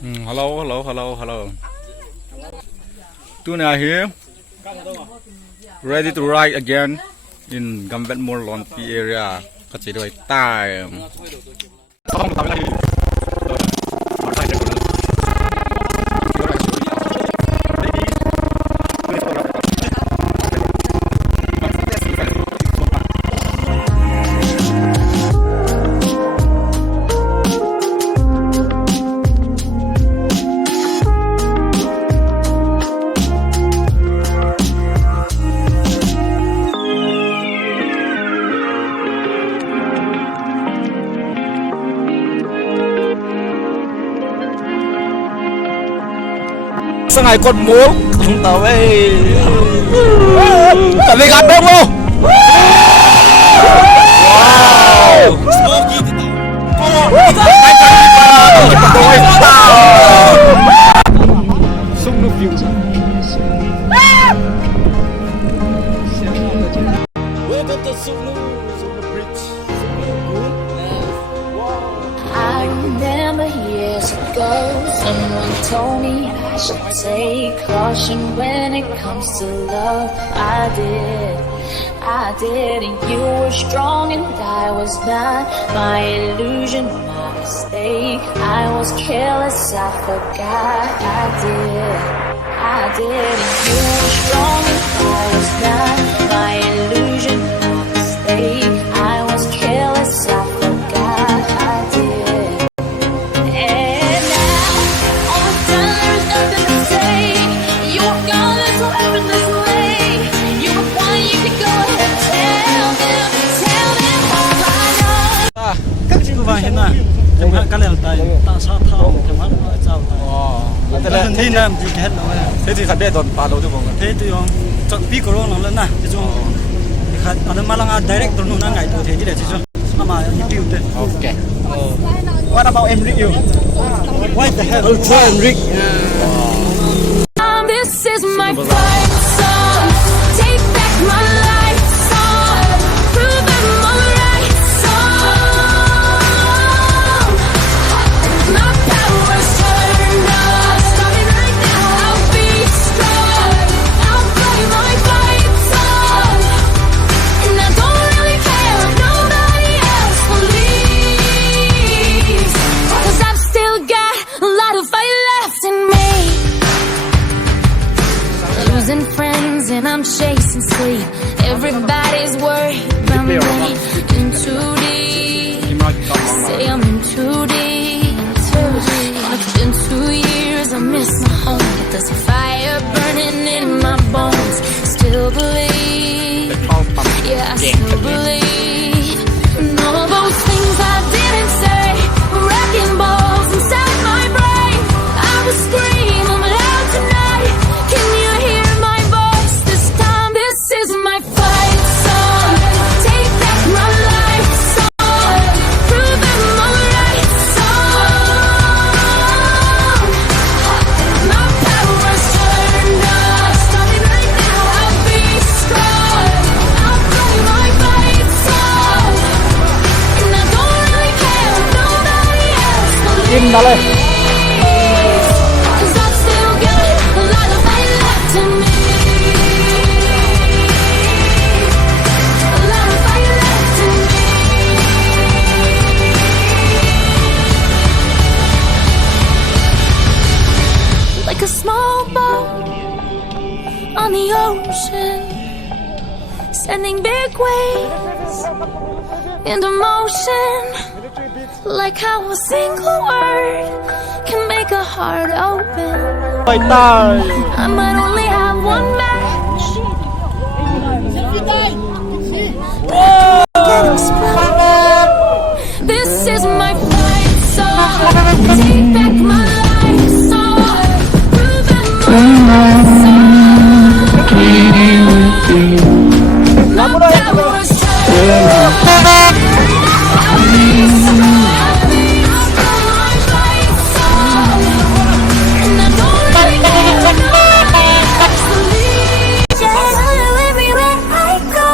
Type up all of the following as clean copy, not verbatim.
Hello. Tuna here, ready to ride again in Gambet Mall Lonti area. Kaciroi time. Sang ngày con múa chúng tao ấy tại gặp đông không? Sung nước view. Welcome to Sung Bridge. I remember years ago, someone told me I should take caution when it comes to love. I did, and you were strong and I was not. My illusion, my mistake. I was careless, I forgot. I did, and you were strong and I was not. My illusion, my mistake. I was careless, I forgot. I did. And now, all the time there's nothing to say. You were gone, that's what happened this way. You were fine, you could go ahead, tell them all I know. Các chị cô vài hiện nay, chẳng hạn các lèo tay, ta sao thao, chẳng hạn nó sao tay. Thế nên gì hết rồi. Thế thì khán đệ toàn phá đấu cho bọn Thế thì ông chọn pi của nó lên này, chứ không. Khán ở Malang direct từ nó ngày tuổi thế chứ để chứ không. Mà yêu thế. Okay. What about Enric you? What the hell? Ultra Enric. This is my fight song. Take back my life song. Prove I'm alright song. My power's turned on. Starting right now, I'll be strong. I'll play my fight song. And I don't really care if nobody else believes. 'Cause I've still got a lot of fight left in me. Losing friends and I'm chasing sleep. Everybody's worried about me. In too deep. Say I'm in too deep. It's been 2 years, I miss my home. But there's a fire burning in my bones. Still believe. Yeah, I still believe. And all those things I didn't say were wrecking balls inside my brain. I was screaming loud tonight. Can you hear my voice this time? This is my fight song. Take back my life song. Prove I'm alright song. My power's turned on. Starting right now, I'll be strong. I'll play my fight song. And I don't really care if nobody else believes. 'Cause I've still got a lot of fight left in me. A lot of fight left in me. Like a small boat on the ocean, sending big waves into motion. Like how a single word can make a heart open. I might only have one match. This is my fight song. Take back my life song. Prove I'm alright song. My power's turned on. I'll be strong. I'll play my fight song. And I don't really care if nobody else believes. Everywhere I go.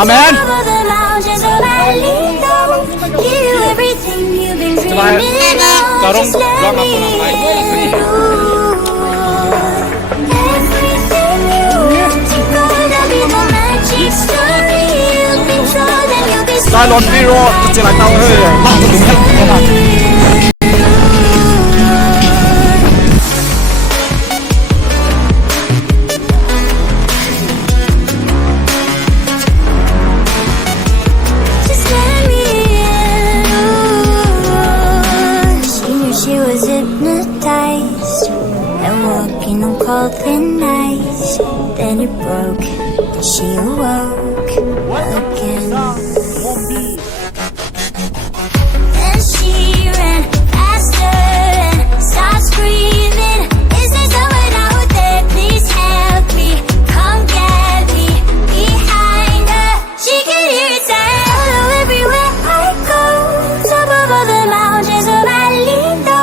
Amen. Over the mountains of Valley, give you everything you've been dreaming of. karong just let lang me ako ng live. in. Everything you want to gonna be the magic story. You'll control and you'll be ได้รถพี่รถจะไหลเต้าเฮ้ยลากถึงขั้นขนาด Just let me in. She knew she was hypnotized and walking on cold thin ice. Then it broke. She awoke again. Then she ran faster and started screaming. Is there someone out there? Please help me. Come get me behind her. She can hear it say hello everywhere I go. Top of all the mountains of Alito.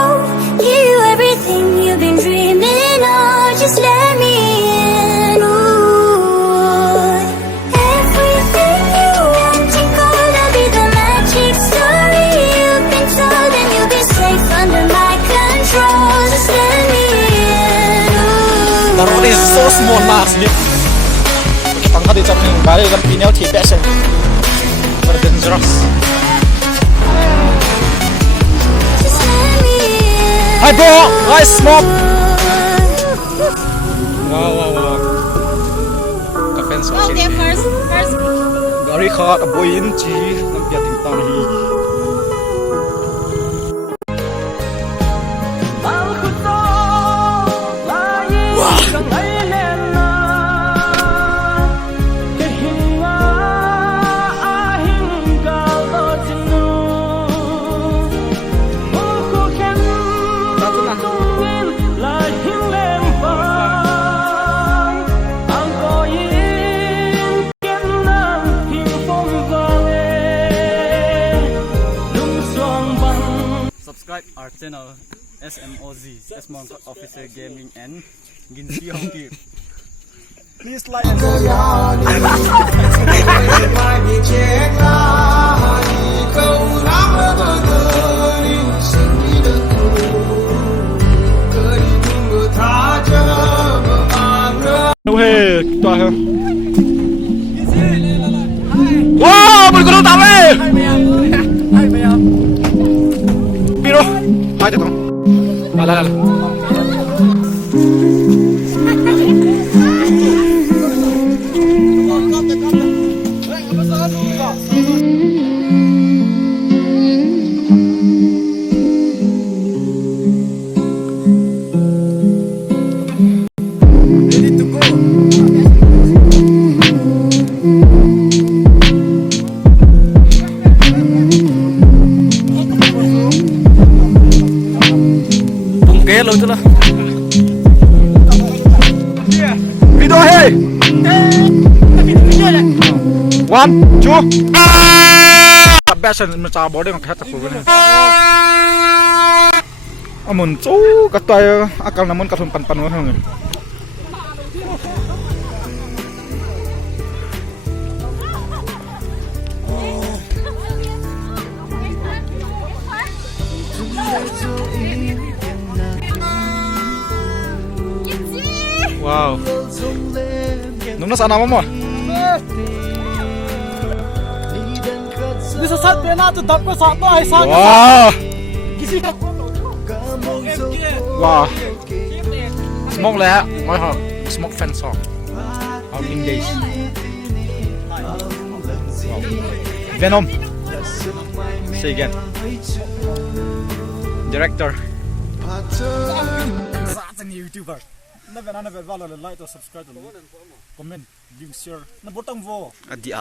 Give you everything you've been dreaming of. Just let me in. Ooh. Everything you want to gonna be the magic story. You've been told and you'll be safe under my control. Just let me in. Ooh. The road is so small last year. Tang hadi chap ning gari gan pinel thi passion. Very dangerous. Just let me in. Hi bro, nice smoke. Wow wow wow. Ka fence okay. First. Gari khat aboyin chi nam pya ting tang hi. Subscribe our channel SMOZ Small Officer Gaming and Ginsi Hockey. Please like and Đâu hề, tòa hả? Wow, mình có đâu tắm ấy! Piro, hai chục không? Lại. Ghé luôn chứ đó. Video hey. 1, 2. Passion mà chào bố đây mà khát thật của này. Mình chú cái tay akal namun kathun pan quá hơn. Wow. Nung nasa nama mo? Bisa saat pena tu dap ko satu ai sa. Wow. Kisi ka. Wow. Smoke leh, moi ho. Smoke fan song. How many days? Wow. Venom. Say again. Director. Sa ni YouTuber. Na vet wala like or subscribe to comment, link share. Na botang vo. Adi.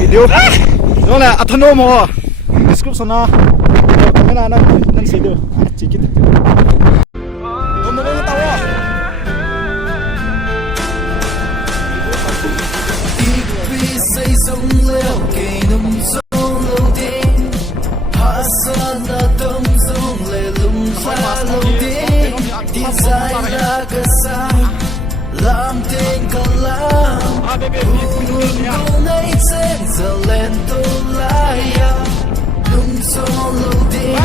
Video. Đó là Athano mo. Description na. Kamera na nan video. Chikit. sống leo cây nông sông lâu đêm hát xa na tâm sông lệ lung xa lâu đêm đi dài là cơ sai làm tên còn làm hùng ngay trên giờ lên tô lại lung sông lâu đêm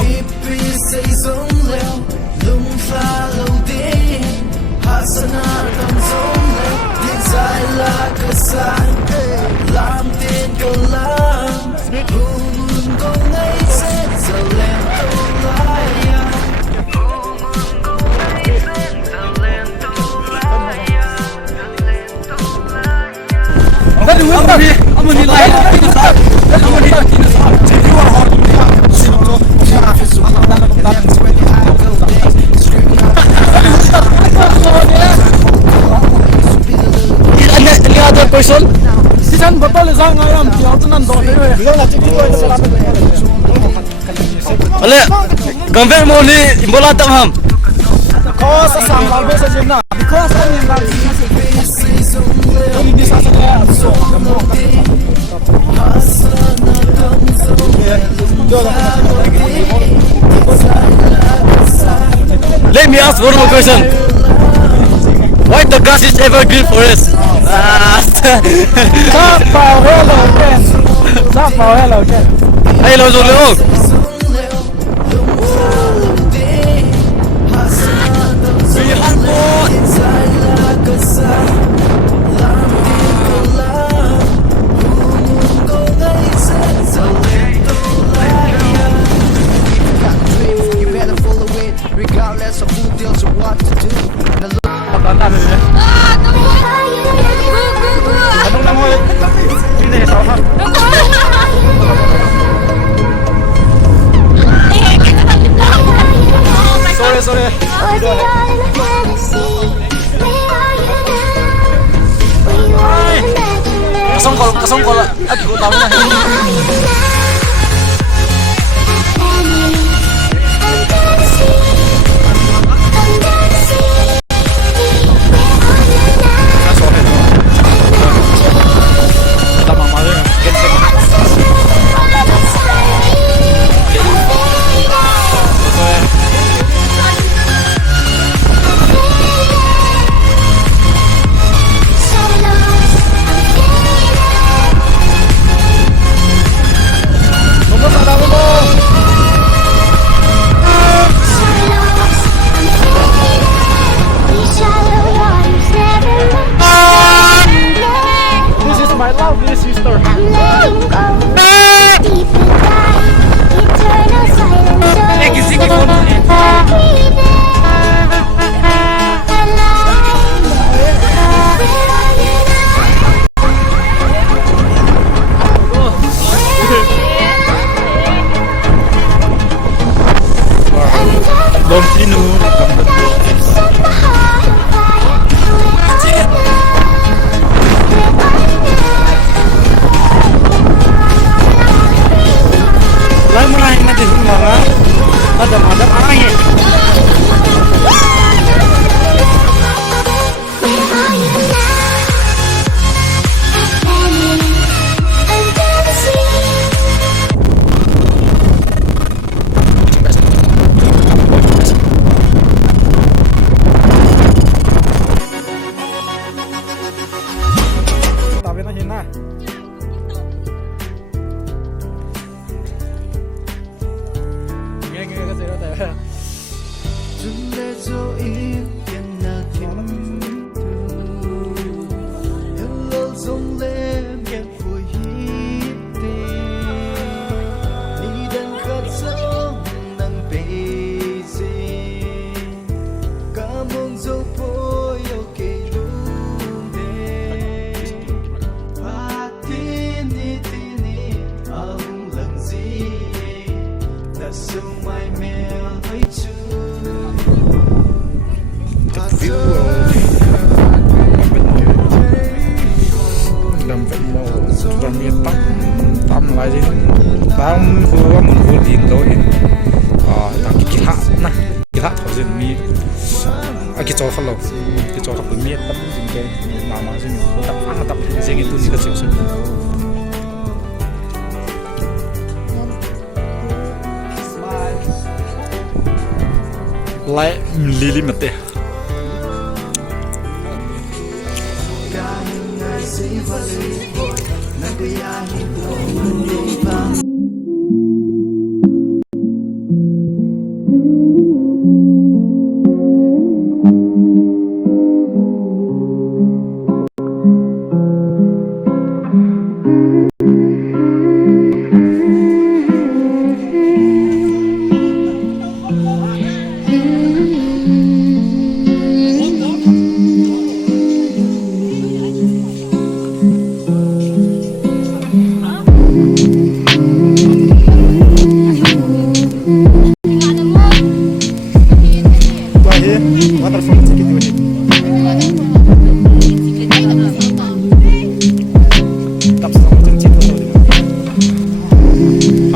ipi say sống leo lung xa lâu đêm hát xa na tâm sông leo đi dài là cơ sai làm tên còn làm hùng ngay trên giờ lên tô lại Person? Sisan botol isang ayam, tiyaw to nan doon. Ale, gambar mo ni imbola tamham. Because sa sambalbe sa gym na. Because sa gym na. Hindi sa kaya. So, Let me ask one more question. Why the grass is evergreen forest? hello again. Hey, lo lo lo. you better follow it regardless of who tells you what to do. Sorry. Kasongkol. At ko tama na. My lovely sister. I'm letting go. Deep inside, eternal silence. Bom sinu. Adam arangnya. Tapi na hina. Nghe cái gì đó tại. Đừng để dấu yên yên là thiên thu những lâu rung lên em vui hít tên đi đến khát sống nắng bể dê cả mong dấu bôi ok luôn đê và tin đi ông lần gì đã sâu mai mèo thấy chưa. cái chỗ khác lâu cái chỗ khác bị miết tập những cái mà sẽ nhiều tập phá tập cái gì cái tu cái sự sự lại lili mất đấy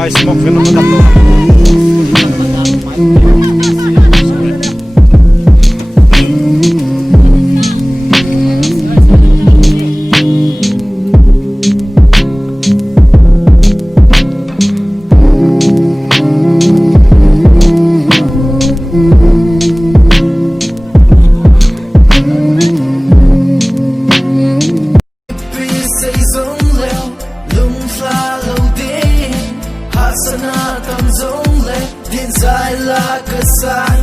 I smoke venom up Sana tâm giống lên điện dài là cơn xa